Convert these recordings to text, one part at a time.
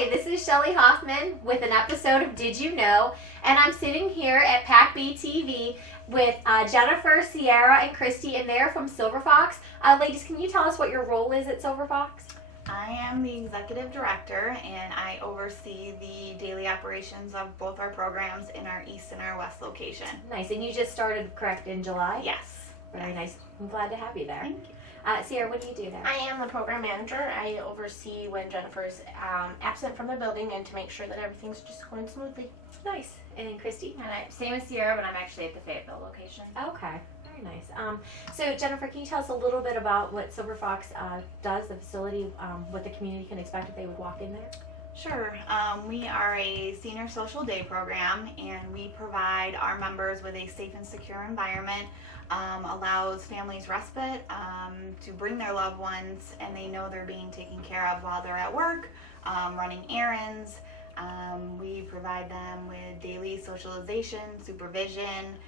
Hi, this is Shelley Hoffman with an episode of Did You Know? And I'm sitting here at PAC-B TV with Jennifer, Ceara, and Kristy, and they're from Silver Fox. Ladies, can you tell us what your role is at Silver Fox? I am the executive director, and I oversee the daily operations of both our programs in our east and our west location. Nice, and you just started, correct, in July? Yes. Very nice. I'm glad to have you there. Thank you. Ceara, what do you do there? I am the program manager. I oversee when Jennifer's absent from the building and to make sure that everything's just going smoothly. Nice. And Kristy? And same as Ceara, but I'm actually at the Fayetteville location. Okay, very nice. So Jennifer, can you tell us a little bit about what Silver Fox does, the facility, what the community can expect if they would walk in there? Sure. We are a senior social day program, and we provide our members with a safe and secure environment, allows families respite to bring their loved ones, and they know they're being taken care of while they're at work, running errands. We provide them with daily socialization, supervision,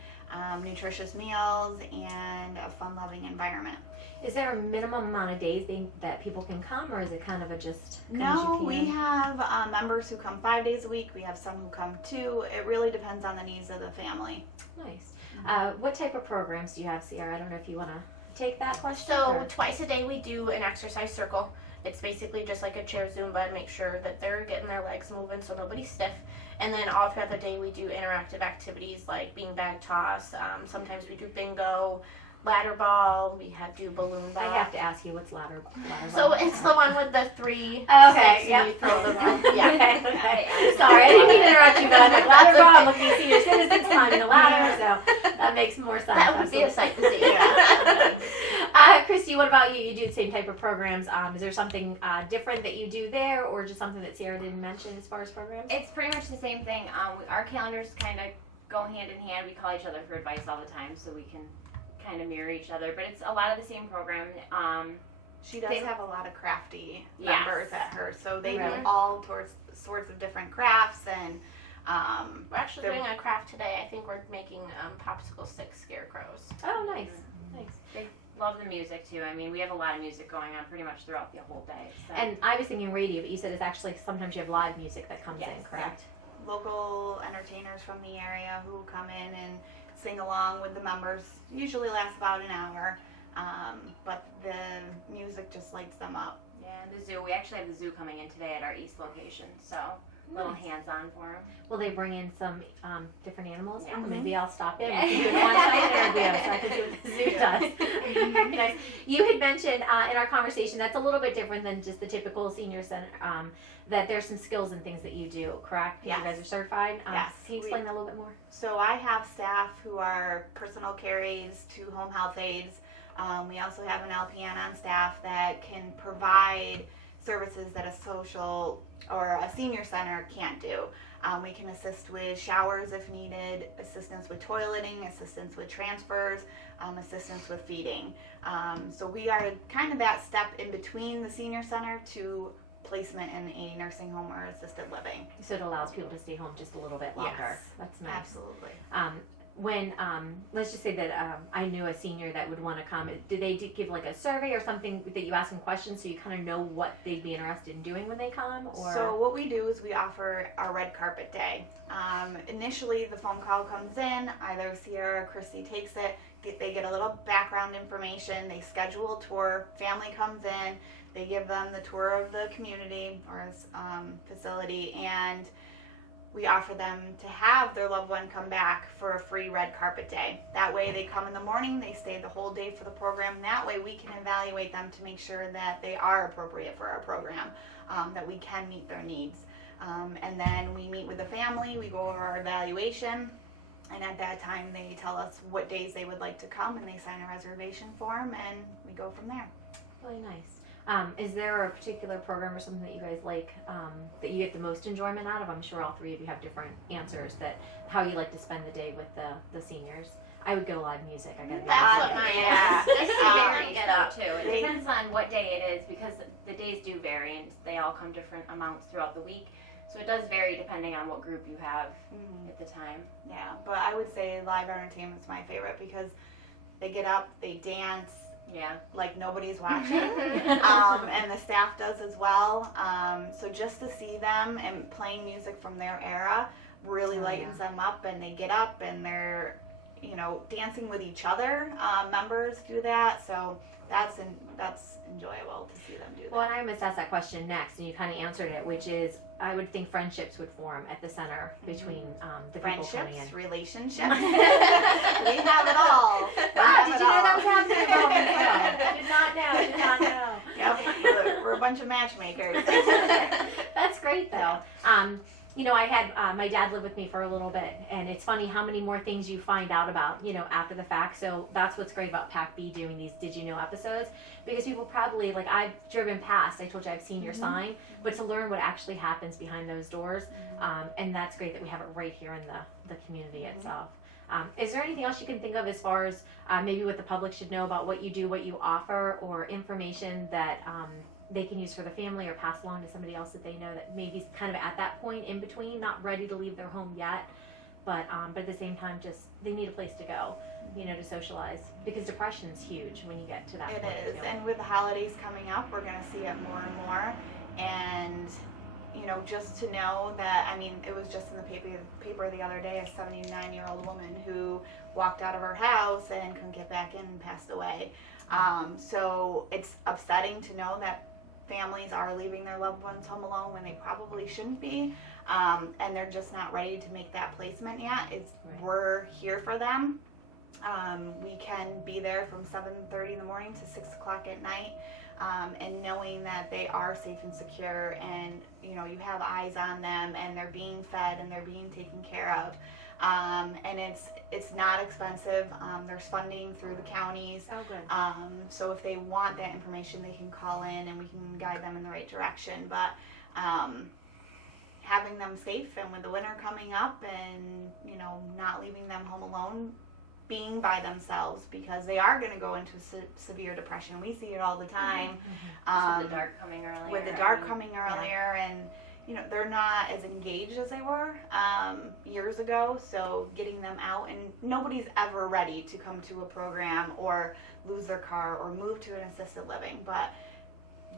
nutritious meals, and a fun-loving environment. Is there a minimum amount of days that people can come, or is it kind of a just come as you No, can? we have members who come 5 days a week. We have some who come 2. It really depends on the needs of the family. Nice. What type of programs do you have, Ceara? I don't know if you want to take that question. So or- twice a day we do an exercise circle. It's basically just like a chair Zumba to make sure that they're getting their legs moving so nobody's stiff. And then all throughout the day we do interactive activities like beanbag toss. Sometimes we do bingo, ladder ball. We do balloon ball. I have to ask you, what's ladder So ball? it's the one with the 3 Okay, sticks yep. and you throw them. Yeah. Okay. Sorry, I didn't mean to interrupt you, but I'm like, ladder ball, I'm looking at senior citizens climbing the ladder, so that makes more sense. That would be a sight to see. Kristy, what about you? You do the same type of programs. Is there something different that you do there, or just something that Ceara didn't mention as far as programs? It's pretty much the same thing. Our calendars kind of go hand in hand. We call each other for advice all the time, so we can kind of mirror each other. But it's a lot of the same program. She does have a lot of crafty Yes. members at her, so they Really? do all sorts of different crafts, and We're actually doing a craft today. I think we're making popsicle stick scarecrows. Oh, nice, nice. They love the music too. I mean, we have a lot of music going on pretty much throughout the whole day. So. And I was thinking radio, but you said it's actually sometimes you have live music that comes in, correct? local entertainers from the area who come in and sing along with the members. Usually lasts about an hour, but the music just lights them up. Yeah, and the zoo. We actually have the zoo coming in today at our east location, so a little hands-on for them. Will they bring in some different animals? Yeah. Maybe I'll stop in. Yeah. We can do it one side or the other side to see what the zoo does. Very nice. You had mentioned in our conversation that's a little bit different than just the typical senior center. That there's some skills and things that you do, correct? Yes. You guys are certified. Yes. Can you explain that a little bit more? So I have staff who are personal care aides to home health aides. We also have an LPN on staff that can provide services that a social or a senior center can't do. We can assist with showers if needed, assistance with toileting, assistance with transfers, assistance with feeding. So we are kind of that step in between the senior center to placement in a nursing home or assisted living. So it allows people to stay home just a little bit longer. Yes. That's nice. Absolutely. When let's just say that I knew a senior that would want to come, do they give like a survey or something that you ask them questions so you kind of know what they'd be interested in doing when they come? Or So what we do is we offer our red carpet day. Initially the phone call comes in, either Ceara or Kristy takes it, they get a little background information, they schedule a tour, family comes in, they give them the tour of the community or facility, and we offer them to have their loved one come back for a free red carpet day. That way they come in the morning, they stay the whole day for the program. That way we can evaluate them to make sure that they are appropriate for our program, that we can meet their needs. And then we meet with the family, we go over our evaluation, and at that time they tell us what days they would like to come, and they sign a reservation form, and we go from there. really nice. Is there a particular program or something that you guys like that you get the most enjoyment out of? I'm sure all three of you have different answers that how you like to spend the day with the seniors. I would go live music. I gotta be That's honest. what mine Yeah, is. this Just is to very get though up. too. It depends on what day it is because the days do vary and they all come different amounts throughout the week. So it does vary depending on what group you have at the time. Yeah, but I would say live entertainment's my favorite because they get up, they dance, Yeah. like nobody's watching. And the staff does as well. So just to see them and playing music from their era really lightens them up, and they get up and they're, you know, dancing with each other. Members do that, so that's enjoyable to see them do that. Well, and I almost asked that question next, and you kind of answered it, which is I would think friendships would form at the center between the people coming in. Friendships, relationships. We have it all. Wow, did you know that was happening at Baldwinsville? Did not know. Yep, we're a bunch of matchmakers. That's great, though. You know, I had my dad live with me for a little bit, and it's funny how many more things you find out about, you know, after the fact. So that's what's great about PAC-B doing these Did You Know episodes, because people probably, like, I've driven past, I told you I've seen your sign, but to learn what actually happens behind those doors, and that's great that we have it right here in the community itself. Is there anything else you can think of as far as maybe what the public should know about what you do, what you offer, or information that they can use for the family or pass along to somebody else that they know that maybe kind of at that point in between, not ready to leave their home yet, but at the same time, just they need a place to go, you know, to socialize, because depression is huge when you get to that point. It is, and with the holidays coming up, we're going to see it more and more, and you know, just to know that, I mean, it was just in the paper the other day, a 79-year-old woman who walked out of her house and couldn't get back in and passed away. So it's upsetting to know that families are leaving their loved ones home alone when they probably shouldn't be, and they're just not ready to make that placement yet. We're here for them. We can be there from 7:30 in the morning to 6 o'clock at night, and knowing that they are safe and secure, and you know, you have eyes on them, and they're being fed and they're being taken care of. And it's not expensive. There's funding through the counties. Oh, good. So if they want that information, they can call in and we can guide them in the right direction. But having them safe, and with the winter coming up, and you know, not leaving them home alone, being by themselves, because they are going to go into severe depression. We see it all the time. With the dark coming earlier. And you know, they're not as engaged as they were years ago, so getting them out, and nobody's ever ready to come to a program or lose their car or move to an assisted living, but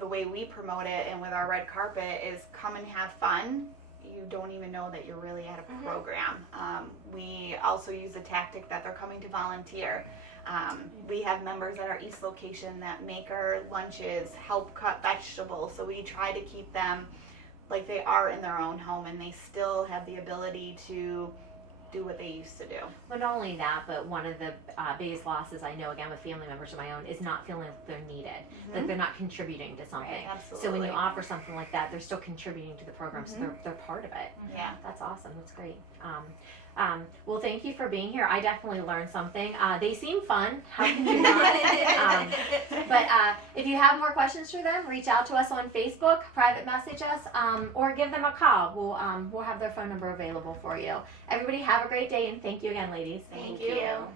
the way we promote it and with our red carpet is come and have fun. You don't even know that you're really at a program. We also use the tactic that they're coming to volunteer. We have members at our East location that make our lunches, help cut vegetables, so we try to keep them like they are in their own home, and they still have the ability to do what they used to do. But not only that, but one of the biggest losses I know, again, with family members of my own, is not feeling like they're needed, that they're not contributing to something. Right, absolutely. So when you offer something like that, they're still contributing to the program, so they're part of it. Yeah. That's awesome. That's great. Well, thank you for being here. I definitely learned something. They seem fun. How can you not? But if you have more questions for them, reach out to us on Facebook, private message us, or give them a call. We'll have their phone number available for you. Everybody have a great day, and thank you again, ladies. Thank you.